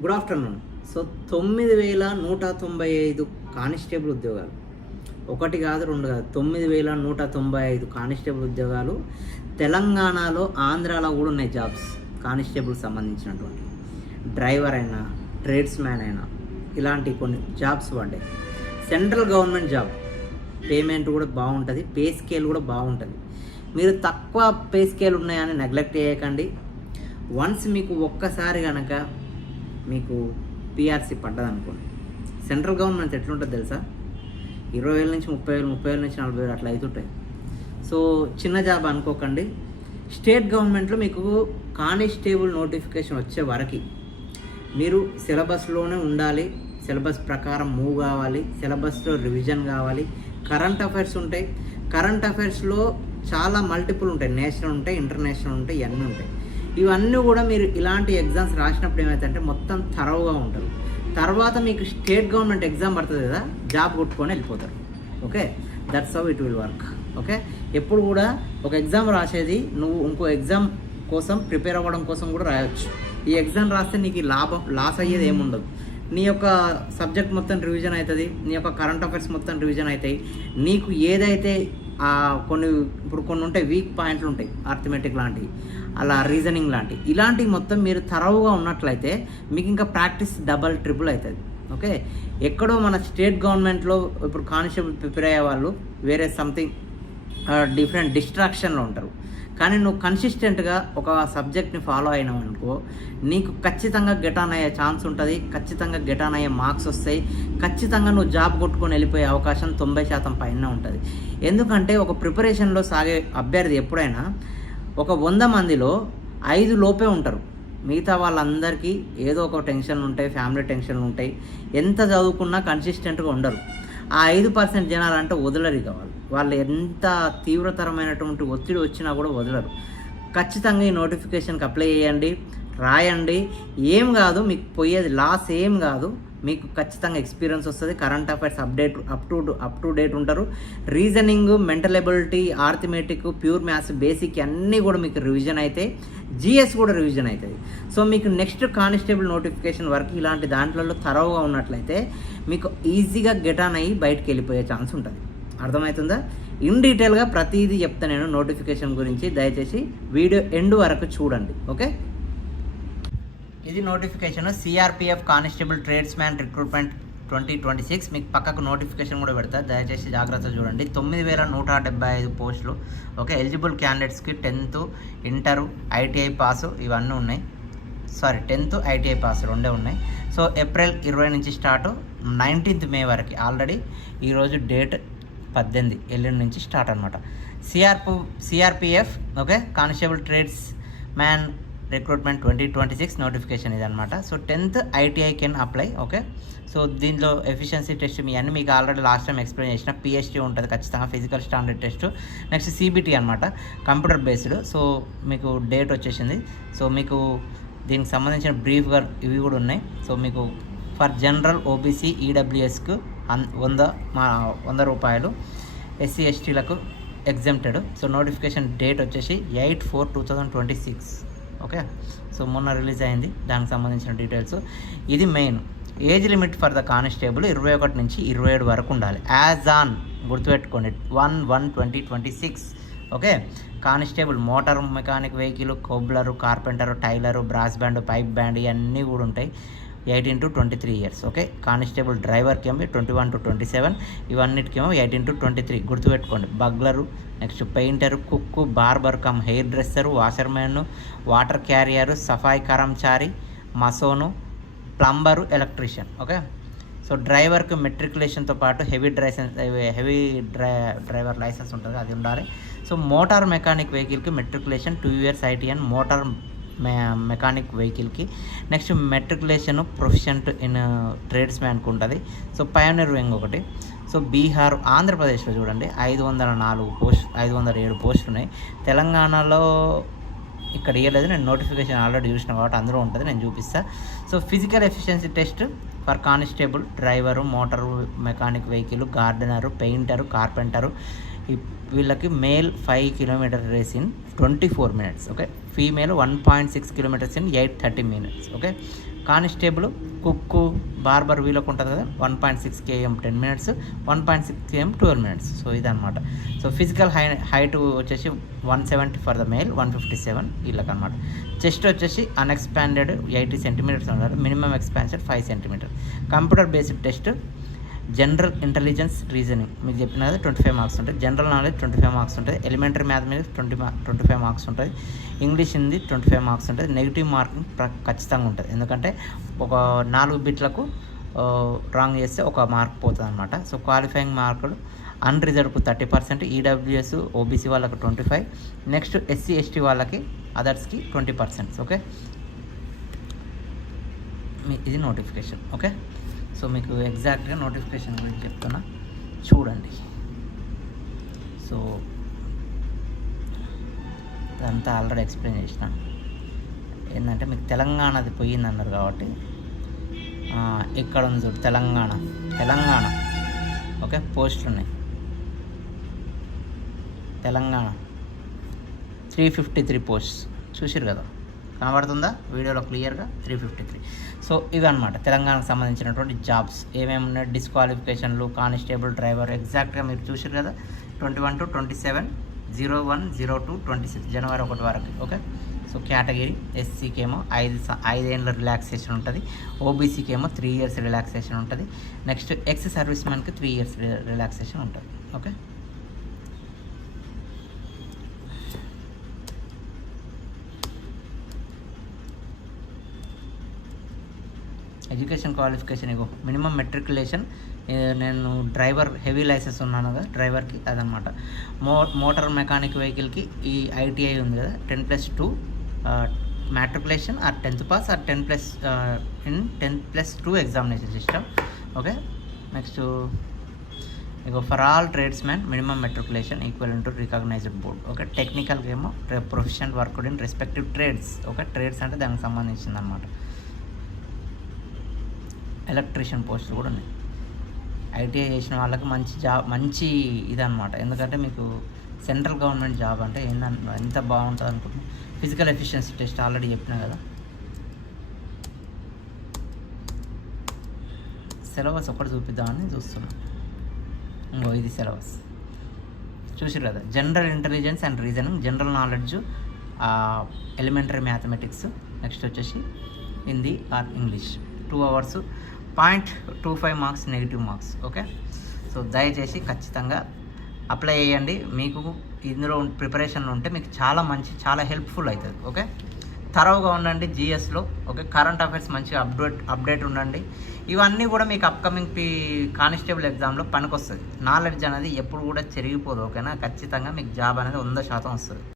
Good afternoon. So 9195 constable ఉద్యోగాలు, ఒకటి కాదు రెండు కాదు, 9195 కానిస్టేబుల్ ఉద్యోగాలు తెలంగాణలో, ఆంధ్రాలో కూడా ఉన్నాయి. జాబ్స్ కానిస్టేబుల్ సంబంధించినటువంటి డ్రైవర్ అయినా, ట్రేడ్స్ మ్యాన్ అయినా, ఇలాంటి కొన్ని జాబ్స్ పడ్డాయి. సెంట్రల్ గవర్నమెంట్ జాబ్, పేమెంట్ కూడా బాగుంటుంది, పే స్కేల్ కూడా బాగుంటుంది. మీరు తక్కువ పే స్కేల్ ఉన్నాయని నెగ్లెక్ట్ చేయకండి. వన్స్ మీకు ఒక్కసారి కనుక మీకు పిఆర్సీ పడ్డదనుకోండి, సెంట్రల్ గవర్నమెంట్ ఎట్లుంటుంది తెలుసా? 20,000 నుంచి 30,000, 30,000 నుంచి 40,000 అట్లా అవుతుంటాయి. సో చిన్న జాబ్ అనుకోకండి. స్టేట్ గవర్నమెంట్లో మీకు కానిస్టేబుల్ నోటిఫికేషన్ వచ్చే వరకు మీరు సిలబస్లోనే ఉండాలి, సిలబస్ ప్రకారం మూవ్ కావాలి, సిలబస్లో రివిజన్ కావాలి. కరెంట్ అఫైర్స్ ఉంటాయి, కరెంట్ అఫైర్స్లో చాలా మల్టిపుల్ ఉంటాయి, నేషనల్ ఉంటాయి, ఇంటర్నేషనల్ ఉంటాయి, ఇవన్నీ ఉంటాయి. ఇవన్నీ కూడా మీరు ఇలాంటి ఎగ్జామ్స్ రాసినప్పుడు ఏమవుతుందంటే మొత్తం థరోగా ఉంటారు. తర్వాత మీకు స్టేట్ గవర్నమెంట్ ఎగ్జామ్ పడుతుంది కదా, జాబ్ కొట్టుకొని వెళ్ళిపోతారు. Okay, that's how it will work. Okay, ఎప్పుడు కూడా ఒక ఎగ్జామ్ రాసేది నువ్వు ఇంకో ఎగ్జామ్ కోసం ప్రిపేర్ అవ్వడం కోసం కూడా రాయొచ్చు. ఈ ఎగ్జామ్ రాస్తే నీకు లాస్ అయ్యేది ఏముండదు. నీ యొక్క సబ్జెక్ట్ మొత్తం రివిజన్ అవుతుంది, నీ యొక్క కరెంట్ అఫైర్స్ మొత్తం రివిజన్ అవుతాయి. నీకు ఏదైతే కొన్ని ఉంటాయి, వీక్ పాయింట్లు ఉంటాయి, ఆర్థమెటిక్ లాంటివి, అలా రీజనింగ్ లాంటివి, ఇలాంటివి మొత్తం మీరు థరోగా ఉన్నట్లయితే మీకు ఇంకా ప్రాక్టీస్ డబల్ ట్రిపుల్ అవుతుంది. ఓకే, ఎక్కడో మన స్టేట్ గవర్నమెంట్లో ఇప్పుడు కానిస్టేబుల్ ప్రిపేర్ అయ్యే వాళ్ళు వేరే సంథింగ్ డిఫరెంట్ డిస్ట్రాక్షన్లో ఉంటారు. కానీ నువ్వు కన్సిస్టెంట్గా ఒక సబ్జెక్ట్ని ఫాలో అయినావు అనుకో, నీకు ఖచ్చితంగా గెట్ ఆన్ అయ్యే ఛాన్స్ ఉంటుంది, ఖచ్చితంగా గెట్ ఆన్ అయ్యే మార్క్స్ వస్తాయి, ఖచ్చితంగా నువ్వు జాబ్ కొట్టుకొని వెళ్ళిపోయే అవకాశం 90% పైన ఉంటుంది. ఎందుకంటే ఒక ప్రిపరేషన్లో సాగే అభ్యర్థి ఎప్పుడైనా ఒక 100 మందిలో 5 లోపే ఉంటారు. మిగతా వాళ్ళందరికీ ఏదో ఒక టెన్షన్లు ఉంటాయి, ఫ్యామిలీ టెన్షన్లు ఉంటాయి, ఎంత చదువుకున్నా కన్సిస్టెంట్గా ఉండరు. ఆ 5% జనాలు అంటే వదలరు. కావాలి వాళ్ళు ఎంత తీవ్రతరమైనటువంటి ఒత్తిడి వచ్చినా కూడా వదలరు. ఖచ్చితంగా ఈ నోటిఫికేషన్కి అప్లై చేయండి, రాయండి. ఏం కాదు, మీకు పోయేది లాస్ ఏం కాదు. మీకు ఖచ్చితంగా ఎక్స్పీరియన్స్ వస్తుంది, current affairs up to date ఉంటారు. Reasoning, mental ability, arithmetic, pure maths, basic అన్నీ కూడా మీకు రివిజన్ అవుతాయి. జిఎస్ కూడా రివిజన్ అవుతుంది. సో మీకు నెక్స్ట్ కానిస్టేబుల్ నోటిఫికేషన్ వరకు ఇలాంటి దాంట్లలో థరోగా ఉన్నట్లయితే మీకు ఈజీగా గెట్ ఆన్ అయ్యి బయటకు వెళ్ళిపోయే ఛాన్స్ ఉంటుంది. అర్థమవుతుందా? ఇన్ డీటెయిల్గా ప్రతిదీ చెప్తా నేను నోటిఫికేషన్ గురించి. దయచేసి వీడియో ఎండ్ వరకు చూడండి. ఓకే, ఇది notification CRPF constable trades man recruitment 2026. మీకు పక్కకు నోటిఫికేషన్ కూడా పెడతా, దయచేసి జాగ్రత్త చూడండి. 9,175 పోస్టులు. ఓకే, ఎలిజిబుల్ క్యాండిడేట్స్కి 10th, ఇంటర్, ఐటీఐ పాసు ఇవన్నీ ఉన్నాయి. 10th, ఐటీఐ పాస్ రెండే ఉన్నాయి. సో ఏప్రిల్ 20 నుంచి స్టార్ట్, 19th మే వరకు. ఆల్రెడీ ఈరోజు డేట్ 18, ఎల్లుండి నుంచి స్టార్ట్ అనమాట. CRPF okay, constable trades man recruitment 2026 notification ఇది అనమాట. So 10th ITI can apply. Okay, so దీనిలో ఎఫిషియన్సీ టెస్ట్ మీ అన్ని మీకు ఆల్రెడీ లాస్ట్ టైం ఎక్స్ప్లెయిన్ చేసిన. పిహెచ్టీ ఉంటుంది ఖచ్చితంగా, physical standard test. Next CBT అనమాట, కంప్యూటర్ బేస్డ్. సో మీకు డేట్ వచ్చేసింది. సో మీకు దీనికి సంబంధించిన బ్రీఫ్గా ఇవి కూడా ఉన్నాయి. సో మీకు ఫర్ జనరల్, ఓబీసీ, ఈడబ్ల్యూఎస్కు 100 రూపాయలు, ఎస్సీ ఎస్టీలకు ఎగ్జెంప్టెడ్. సో నోటిఫికేషన్ డేట్ వచ్చేసి 8/4/2026. ఓకే, సో మొన్న రిలీజ్ అయింది, దానికి సంబంధించిన డీటెయిల్స్. ఇది main. Age limit for the constable 21 నుంచి 27 వరకు ఉండాలి. యాజ్ ఆన్ గుర్తుపెట్టుకోండి, 1/1/2026. Okay, constable motor mechanic vehicle, cobbler, carpenter, tailor, brass band, pipe band ఇవన్నీ కూడా ఉంటాయి. 18 to 23 years. ఓకే, కానిస్టేబుల్ డ్రైవర్కి ఏమో 21 to 27, ఇవన్నిటికేమో 18 to 23. గుర్తుపెట్టుకోండి. Bugler, next painter, cook, barber cum hair dresser, washerman, water carrier, సఫాయి కర్మచారి, mason, plumber, electrician. Okay, so డ్రైవర్కి మెట్రికులేషన్తో పాటు హెవీ డ్రైవర్ లైసెన్స్ ఉంటుంది, అది ఉండాలి. సో మోటార్ మెకానిక్ వెహికల్కి matriculation 2 years ITN motor mechanic వెహికల్కి. Next matriculation proficient in trades మ్యాన్కి ఉంటుంది. సో పయోనీర్ వింగ్ ఒకటి. సో బీహార్, ఆంధ్రప్రదేశ్లో చూడండి 507 పోస్టులు ఉన్నాయి. తెలంగాణలో ఇక్కడ ఇవ్వలేదు, నేను నోటిఫికేషన్ ఆల్రెడీ చూసిన కాబట్టి అందులో ఉంటుంది, నేను చూపిస్తాను. So physical efficiency test for constable, driver, motor mechanic vehicle, gardener, painter, carpenter వీళ్ళకి male 5 kilometre race in 24 minutes. Okay, female 1.6 kilometers in 8:30 minutes. Okay, constable, cook, barber వీళ్ళకు ఉంటుంది కదా 1.6 km 10 minutes, 1.6 km 12 minutes. So ఇదనమాట. So physical height వచ్చేసి 170 for the male, 157 వీళ్ళకి అనమాట. Chest వచ్చేసి unexpanded 80 centimeters ఉన్నారు, minimum expansion 5 centimeters. Computer based test, general intelligence, reasoning మీకు చెప్పిన 25 marks ఉంటుంది, జనరల్ నాలెడ్జ్ 25 marks ఉంటుంది, ఎలిమెంటరీ మ్యాథమెటిక్స్ 25 marks ఉంటుంది, ఇంగ్లీష్ హిందీ 25 marks ఉంటుంది. నెగిటివ్ మార్కింగ్ ఖచ్చితంగా ఉంటుంది, ఎందుకంటే ఒక 4 బిట్లకు రాంగ్ చేస్తే 1 mark పోతుంది అనమాట. సో క్వాలిఫైయింగ్ మార్కులు అన్రిజర్వ్కు 30%, ఈడబ్ల్యూఎస్ ఓబీసీ వాళ్ళకి 25%, నెక్స్ట్ ఎస్సీ ఎస్టీ వాళ్ళకి అదర్స్కి 20%. ఓకే, ఇది నోటిఫికేషన్. ఓకే, సో మీకు ఎగ్జాక్ట్గా నోటిఫికేషన్ గురించి చెప్తున్నా చూడండి. సో ఇదంతా ఆల్రెడీ ఎక్స్ప్లెయిన్ చేసిన. ఏంటంటే మీకు తెలంగాణది పోయింది అన్నారు కాబట్టి ఇక్కడ ఉంది చూడు, తెలంగాణ. ఓకే, పోస్టులు ఉన్నాయి. తెలంగాణ 353 పోస్ట్స్ చూసిరు కదా, కనబడుతుందా వీడియోలో క్లియర్గా? 353. సో ఇవి అనమాట తెలంగాణకు సంబంధించినటువంటి జాబ్స్. ఏమేమి ఉన్నాయి, డిస్క్వాలిఫికేషన్లు, కానిస్టేబుల్, డ్రైవర్, ఎగ్జాక్ట్గా మీరు చూసారు కదా 21 to 27, 01, 02, 26 జనవరి 1 వరకు. ఓకే, సో కేటగిరీ ఎస్సీకి ఏమో 5 ఏళ్ళ రిలాక్సేషన్ ఉంటుంది, ఓబీసీకి ఏమో 3 years రిలాక్సేషన్ ఉంటుంది, నెక్స్ట్ ఎక్స్ సర్వీస్ మ్యాన్కి 3 years రిలాక్సేషన్ ఉంటుంది. ఓకే, ఎడ్యుకేషన్ క్వాలిఫికేషన్ ఇగో మినిమం మెట్రికులేషన్. నేను డ్రైవర్ హెవీ లైసెన్స్ ఉన్నాను కదా డ్రైవర్కి, అదనమాట. మోటార్ మెకానిక్ వెహికల్కి ఈ ఐటీఐ ఉంది కదా 10+2 matriculation or 10th pass or 10+2 examination system. Okay, next ఇగో for all trades man minimum matriculation equal to recognised board. Okay, టెక్నికల్గా ఏమో professional worked in respective trades. Okay, trades అంటే దానికి సంబంధించింది అనమాట. ఎలక్ట్రీషియన్ పోస్టులు కూడా ఉన్నాయి. ఐటీఐ చేసిన వాళ్ళకి మంచి ఇదనమాట, ఎందుకంటే మీకు సెంట్రల్ గవర్నమెంట్ జాబ్ అంటే ఎంత బాగుంటుంది అనుకుంటున్నాను. ఫిజికల్ ఎఫిషియన్సీ టెస్ట్ ఆల్రెడీ చెప్పినా కదా. సిలబస్ ఒకటి చూపిద్దామని చూస్తున్నాను. ఇంకో ఇది సిలబస్ చూసిరు కదా. General intelligence and reasoning, general knowledge, elementary mathematics, next వచ్చేసి Hindi or English. 2 hours, 0.25 marks negative marks. Okay, so దయచేసి ఖచ్చితంగా అప్లై చేయండి. మీకు ఇందులో ప్రిపరేషన్ ఉంటే మీకు చాలా హెల్ప్ఫుల్ అవుతుంది. ఓకే, థరోగా ఉండండి జిఎస్లో. ఓకే, కరెంట్ అఫైర్స్ మంచిగా అప్డేట్ ఉండండి. ఇవన్నీ కూడా మీకు అప్కమింగ్ కానిస్టేబుల్ ఎగ్జామ్లో పనికొస్తుంది. నాలెడ్జ్ అనేది ఎప్పుడు కూడా చెరిగిపోదు. ఓకేనా, ఖచ్చితంగా మీకు జాబ్ అనేది 100% వస్తుంది.